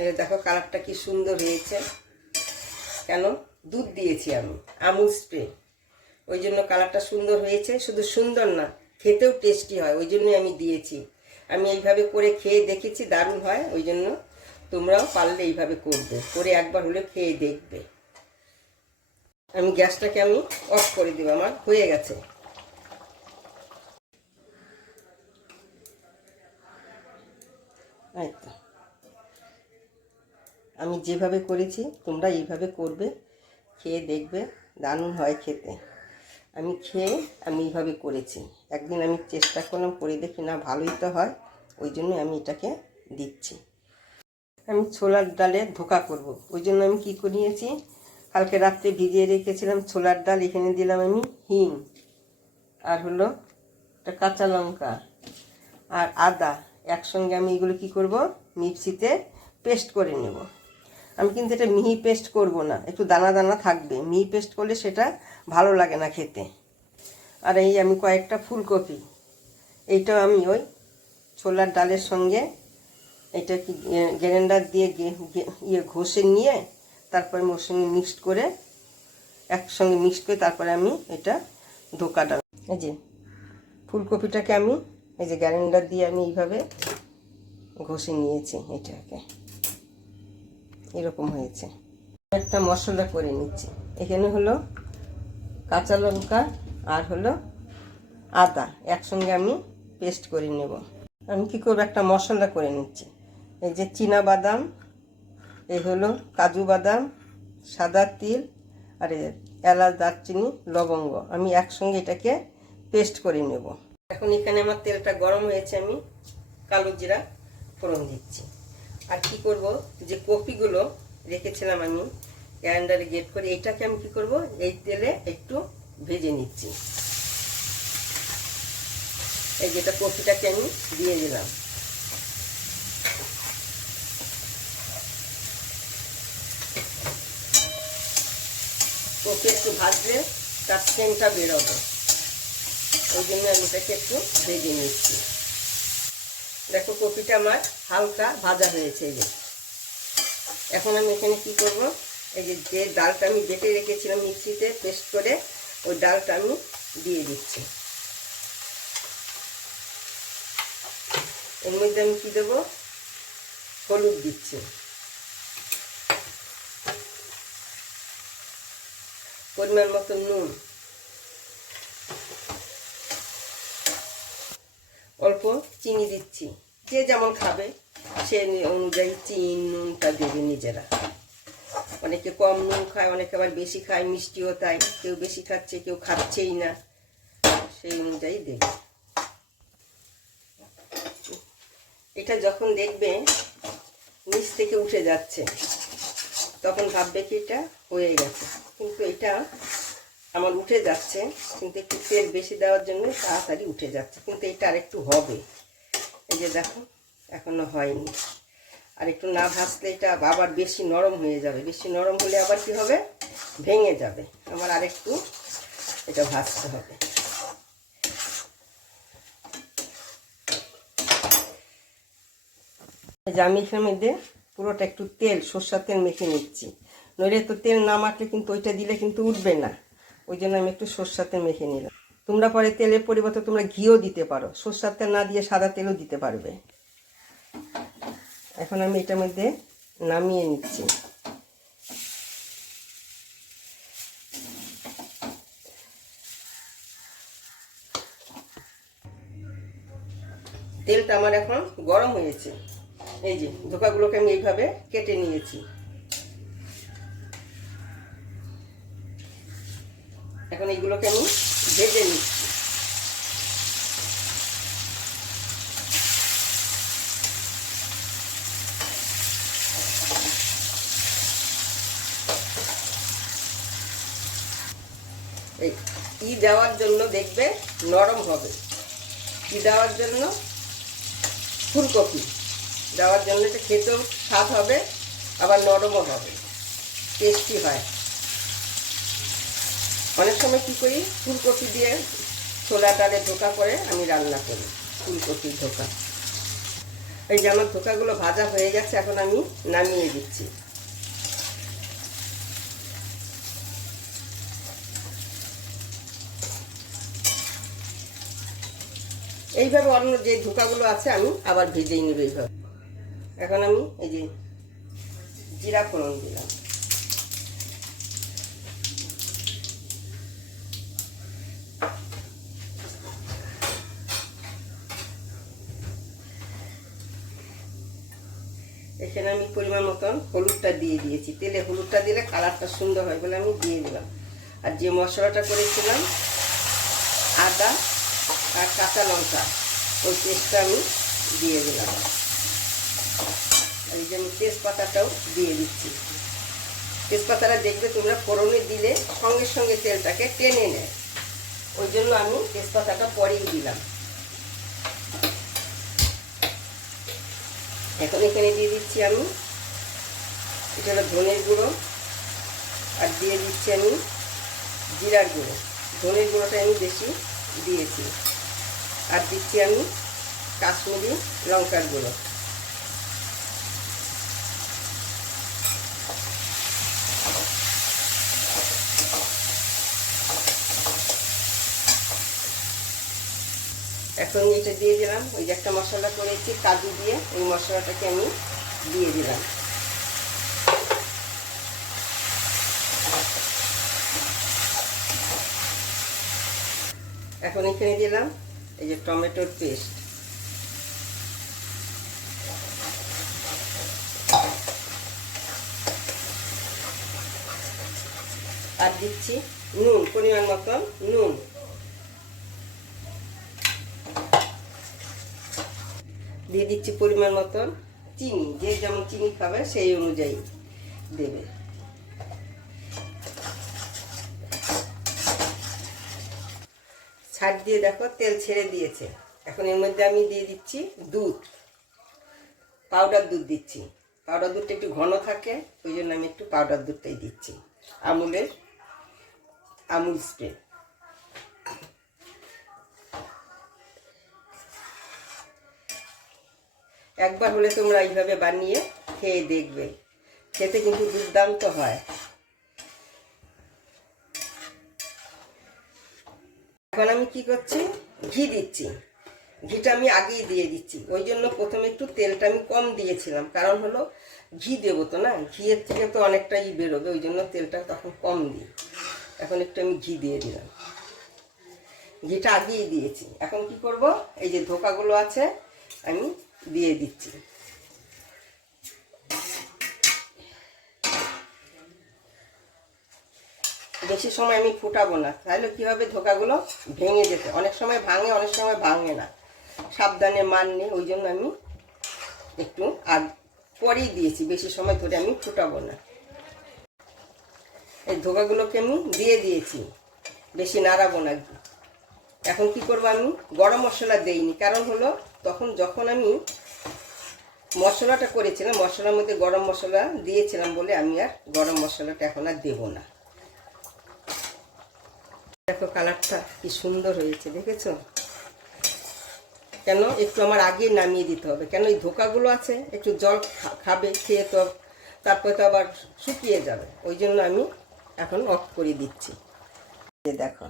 এই দেখো কালারটা কি সুন্দর হয়েছে। কেন? দুধ দিয়েছি আমি, আমুল স্প্রে, ওই জন্য কালারটা সুন্দর হয়েছে। শুধু সুন্দর না, খেতেও টেস্টি হয়, ওই জন্যই আমি দিয়েছি। আমি এইভাবে করে খেয়ে দেখেছি, দারুণ হয়। ওই জন্য তোমরাও পারলে এইভাবে করবে, করে একবার হলে খেয়ে দেখবে। আমি গ্যাসটাকে অফ করে দেব, আমার হয়ে গেছে। আমি যেভাবে করেছি তোমরা এইভাবে করবে, খেয়ে দেখবে, দারুণ হয় খেতে। আমি এইভাবে করেছি। একদিন আমি চেষ্টা করলাম, করে দেখি না ভালোই তো হয়, ওই জন্য আমি এটাকে দিচ্ছি। আমি ছোলার ডালে ধোকা করব, ওই জন্য আমি কী করে নিয়েছি, কালকে রাত্রে ভিজিয়ে রেখেছিলাম ছোলার ডাল। এখানে দিলাম আমি হিং, আর হলো একটা কাঁচা লঙ্কা আর আদা। একসঙ্গে আমি এগুলো কী করব, মিক্সিতে পেস্ট করে নেব। আমি কিন্তু এটা মিহি পেস্ট করব না, একটু দানা দানা থাকবে। মিহি পেস্ট করলে সেটা ভালো লাগে না খেতে। আর এই আমি কয়েকটা ফুলকপি, এইটাও আমি ওই ছোলার ডালের সঙ্গে এটা কি গ্রাইন্ডার দিয়ে ঘষে নিয়ে তারপরে ওর সঙ্গে মিক্সড করে, একসঙ্গে মিক্সড করে তারপরে আমি এটা ধোকা ডাল। এই যে ফুলকপিটাকে আমি এই যে গ্রাইন্ডার দিয়ে আমি এইভাবে ঘষে নিয়েছি, এটাকে এরকম হয়েছে। একটা মশলা করে নিচ্ছি। এখানে হলো কাঁচা লঙ্কা আর হলো আদা, একসঙ্গে আমি পেস্ট করে নেব। আমি কী করবো, একটা মশলা করে নিচ্ছি। এই যে চীনা বাদাম, এই হলো কাজু বাদাম, সাদা তিল, আর এলাচ, দারচিনি, লবঙ্গ, আমি একসঙ্গে এটাকে পেস্ট করে নেব। এখন এখানে আমার তেলটা গরম হয়েছে, আমি কালো জিরা ফোড়ন দিচ্ছি। আর কি করব, যে কপিগুলো রেখেছিলাম আমি গ্রাইন্ডারে গ্রেট করে, এটাকে আমি কি করব, এই তেলে একটু ভেজে নিচ্ছি। এই যেটা কপিটাকে আমি দিয়ে দিলাম। কপি একটু ভাজলে তার সেন্টটা বেরোবে, ওই জন্য আমি এটাকে একটু ভেজে নিচ্ছি। দেখো কপিটা আমার হালকা ভাজা হয়েছে। এই যে এখন আমি এখানে কি করব, এই যে ডালটা আমি বেটে রেখেছিলাম মিক্সিতে পেস্ট করে, ওই ডালটা আমি দিয়ে দিচ্ছি। এর মধ্যে আমি কি দেবো, হলুদ দিচ্ছি, পরিমাণ মতো নুন, অল্প চিনি দিচ্ছি। যে যেমন খাবে সে অনুযায়ী চিনি নুনটা দেবে নিজেরা। অনেকে কম নুন খায়, অনেকে আবার বেশি খায়, মিষ্টিও তাই। কেউ বেশি খাচ্ছে, কেউ খাচ্ছেই না, সেই অনুযায়ী দেবে। এটা যখন দেখবে নিচ থেকে উঠে যাচ্ছে, তখন ভাববে কি এটা হয়ে গেছে। কিন্তু এটা আমার উঠে যাচ্ছে, কিন্তু একটু তেল বেশি দেওয়ার জন্য তাড়াতাড়ি উঠে যাচ্ছে, কিন্তু এটা আর একটু হবে। এই যে দেখো এখনো হয়নি, আর একটু না ভাজলে এটা আবার বেশি নরম হয়ে যাবে। বেশি নরম হলে আবার কি হবে, ভেঙে যাবে। আমার আরেকটু এটা ভাজতে হবে। এই যে আমি এখানে মধ্যে পুরোটা একটু তেল, সরষের তেল মেখে নিচ্ছি। নইলে তো তেল না মাখলে কিন্তু ওইটা দিলে কিন্তু উঠবে না, ওই জন্য আমি একটু সরষের তেল মেখে নিলাম। তোমরা পরে তেলের পরিবর্তে তোমরা ঘিও দিতে পারো, সরষের তেল না দিয়ে সাদা তেলও দিতে পারবে। এখন আমি এটার মধ্যে নামিয়ে নিচ্ছি। তেলটা আমার এখন গরম হয়েছে। এই যে ধোকাগুলোকে আমি এইভাবে কেটে নিয়েছি। এখন এইগুলোকে আমি ভেজে নিচ্ছি। এই দেওয়ার জন্য দেখবে নরম হবে, কি দেওয়ার জন্য, ফুলকপি দেওয়ার জন্য। এটা খেতেও স্বাদ হবে, আবার নরমও হবে, টেস্টি হয়। অনেক সময় কী করি, ফুলকপি দিয়ে ছোলা ডালে ধোকা করে আমি রান্না করি, ফুলকপির ধোকা। এই যে আমার ধোকাগুলো ভাজা হয়ে গেছে, এখন আমি নামিয়ে দিচ্ছি। এইভাবে অন্য যে ধোকাগুলো আছে আমি আবার ভেজেই নেব এইভাবে। এখন আমি এই যে জিরা ফোড়ন দিলাম, এখানে আমি পরিমাণ মতন হলুদটা দিয়ে দিয়েছি। তেলে হলুদটা দিলে কালারটা সুন্দর হয় বলে আমি দিয়ে দিলাম। আর যে মশলাটা করেছিলাম আদা আর কাঁচা লঙ্কা, ওই পেস্টটা আমি দিয়ে দিলাম। আর এই যে আমি তেজপাতাটাও দিয়ে দিচ্ছি। তেজপাতাটা দেখবে তোমরা ফোড়নে দিলে সঙ্গে সঙ্গে তেলটাকে টেনে নেয়, ওই জন্য আমি তেজপাতাটা পরেই দিলাম। এখন এখানে দিয়ে দিচ্ছি আমি এটা হলো ধনের গুঁড়ো, আর দিয়ে দিচ্ছি আমি জিরার গুঁড়ো। ধনের গুঁড়োটা আমি বেশি দিয়েছি। আর দিচ্ছি আমি কাশ্মীরি লঙ্কার গুঁড়ো। এখন এটা দিয়ে দিলাম, ওই যে একটা মশলা করেছি কাজু দিয়ে, ওই মশলাটাকে আমি দিয়ে দিলাম। এখন এখানে দিলাম এই যে টমেটোর পেস্ট, আর দিচ্ছি নুন, পরিমাণ মতন নুন। দিয়ে দিচ্ছি পরিমাণ মতন চিনি, যে যেমন চিনি খাবে সেই অনুযায়ী দেবে। ছাড় দিয়ে দেখো তেল ছেড়ে দিয়েছে। এখন এর মধ্যে আমি দিয়ে দিচ্ছি দুধ, পাউডার দুধ দিচ্ছি। পাউডার দুধটা একটু ঘন থাকে, ওই জন্য আমি একটু পাউডার দুধটাই দিচ্ছি। আমুল স্প্রে। একবার হলে তোমরা এইভাবে বানিয়ে খেয়ে দেখবে, খেতে কিন্তু দুর্দান্ত হয়। এখন আমি কি করছি, ঘি দিচ্ছি। ঘিটা আমি আগেই দিয়ে দিচ্ছি, ওই জন্য প্রথমে একটু তেলটা আমি কম দিয়েছিলাম, কারণ হলো ঘি দেবো তো না, ঘিয়ের থেকে তো অনেকটাই বেরোবে, ওই জন্য তেলটা তখন কম দিই। এখন একটু আমি ঘি দিয়ে দিলাম, ঘিটা আগেই দিয়েছি। এখন কি করব, এই যে ধোকাগুলো আছে আমি দিয়ে দিচ্ছি। বেশি সময় আমি ফুটাবো না, তাহলে কি হবে ধোকাগুলো ভেঙে যেতে, অনেক সময় ভাঙে অনেক সময় ভাঙে না, সাবধানে মান নেই, ওই জন্য আমি একটু পরেই দিয়েছি, বেশি সময় ধরে আমি ফুটাবো না। এই ধোকাগুলোকে আমি দিয়ে দিয়েছি, বেশি নাড়াবো না। এখন কি করব, আমি গরম মশলা দেইনি, কারণ হলো তখন যখন আমি মশলাটা করেছিলাম মশলার মধ্যে গরম মশলা দিয়েছিলাম বলে আমি আর গরম মশলাটা এখন আর দেবো না। দেখো কালারটা কি সুন্দর হয়েছে, দেখেছো? কেন একটু আমার আগে নামিয়ে দিতে হবে, কেন এই ধোকাগুলো আছে একটু জল খাবে, খেয়ে তো তারপরে তো আবার শুকিয়ে যাবে, ওই জন্য আমি এখন অফ করে দিচ্ছি। দেখো